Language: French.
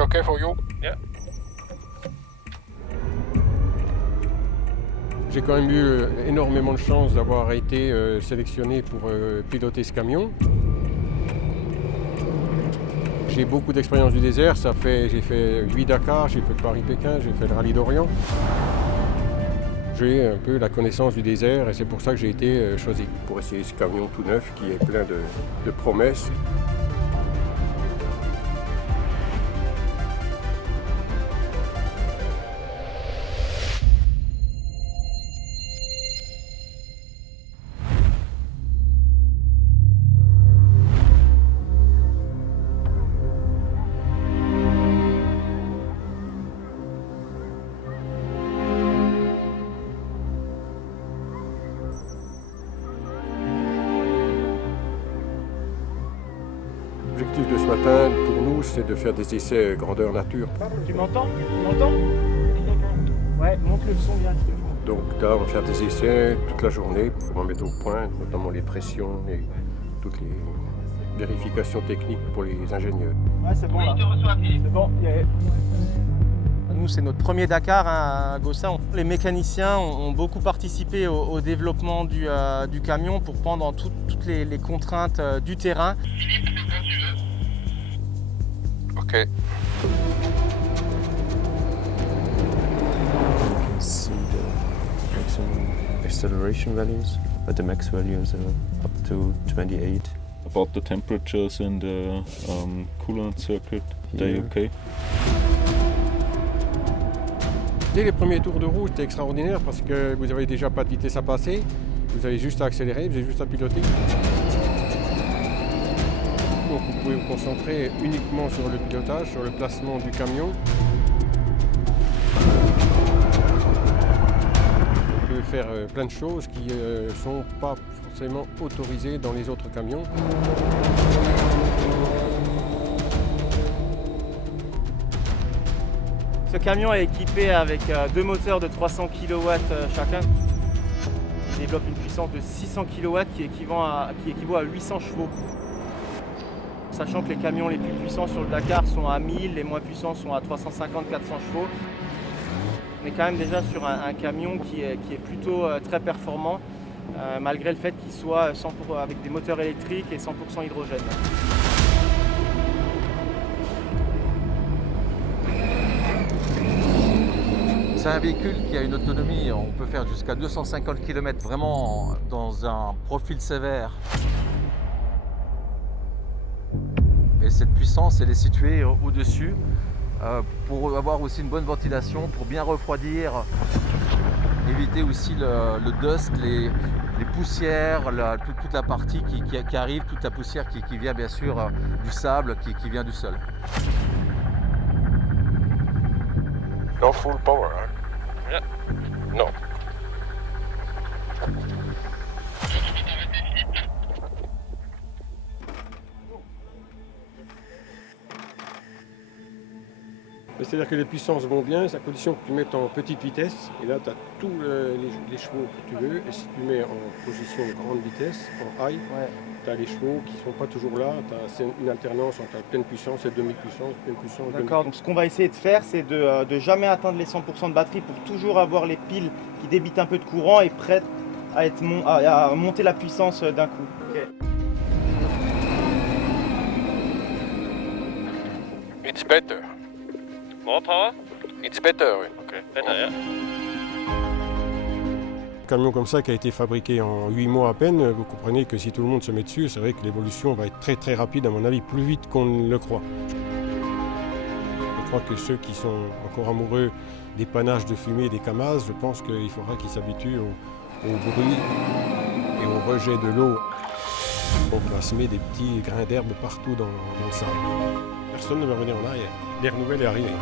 It's okay for you? Yeah. J'ai quand même eu énormément de chance d'avoir été sélectionné pour piloter ce camion. J'ai beaucoup d'expérience du désert, j'ai fait 8 Dakar, j'ai fait le Paris-Pékin, j'ai fait le Rallye d'Orient. J'ai un peu la connaissance du désert et c'est pour ça que j'ai été choisi pour essayer ce camion tout neuf qui est plein de promesses. L'objectif de ce matin, pour nous, c'est de faire des essais grandeur nature. Tu m'entends? Ouais, monte le son bien. Donc là, on va faire des essais toute la journée pour en mettre au point, notamment les pressions et toutes les vérifications techniques pour les ingénieurs. Ouais, c'est bon là. C'est bon. Yeah. Nous, c'est notre premier Dakar à Gossa. Les mécaniciens ont beaucoup participé au développement du camion pour prendre toutes les contraintes du terrain. Ok. See the maximum acceleration values, but the max values are up to 28. About the temperatures in the coolant circuit, they okay? Dès les premiers tours de roue, c'était extraordinaire parce que vous n'avez déjà pas de vitesse à passer, vous avez juste à accélérer, vous avez juste à piloter. Donc vous pouvez vous concentrer uniquement sur le pilotage, sur le placement du camion. Vous pouvez faire plein de choses qui ne sont pas forcément autorisées dans les autres camions. Ce camion est équipé avec deux moteurs de 300 kW chacun. Il développe une puissance de 600 kW qui équivaut à 800 chevaux. Sachant que les camions les plus puissants sur le Dakar sont à 1000, les moins puissants sont à 350-400 chevaux. On est quand même déjà sur un camion qui est plutôt très performant, malgré le fait qu'il soit avec des moteurs électriques et 100% hydrogène. C'est un véhicule qui a une autonomie, on peut faire jusqu'à 250 km vraiment dans un profil sévère. Et cette puissance, elle est située au-dessus pour avoir aussi une bonne ventilation, pour bien refroidir, éviter aussi le dust, les poussières, toute la partie qui arrive, toute la poussière qui vient bien sûr du sable, qui vient du sol. Non full power, hein? Yeah. Non. C'est-à-dire que les puissances vont bien, c'est à condition que tu mettes en petite vitesse. Et là, tu as tous les chevaux que tu veux. Et si tu mets en position grande vitesse, en high, tu as les chevaux qui ne sont pas toujours là. C'est une alternance entre pleine puissance et demi-puissance, pleine puissance. D'accord, donc ce qu'on va essayer de faire, c'est de jamais atteindre les 100% de batterie pour toujours avoir les piles qui débitent un peu de courant et prêtes à monter la puissance d'un coup. Okay. It's better. More power? It's better, oui. Okay. Better, yeah. Un camion comme ça qui a été fabriqué en 8 mois à peine, vous comprenez que si tout le monde se met dessus, c'est vrai que l'évolution va être très très rapide, à mon avis, plus vite qu'on ne le croit. Je crois que ceux qui sont encore amoureux des panaches de fumée des Kamaz, je pense qu'il faudra qu'ils s'habituent au bruit et au rejet de l'eau. On va semer des petits grains d'herbe partout dans le sable. Personne ne va revenir en arrière. L'air nouvelle est arrivée.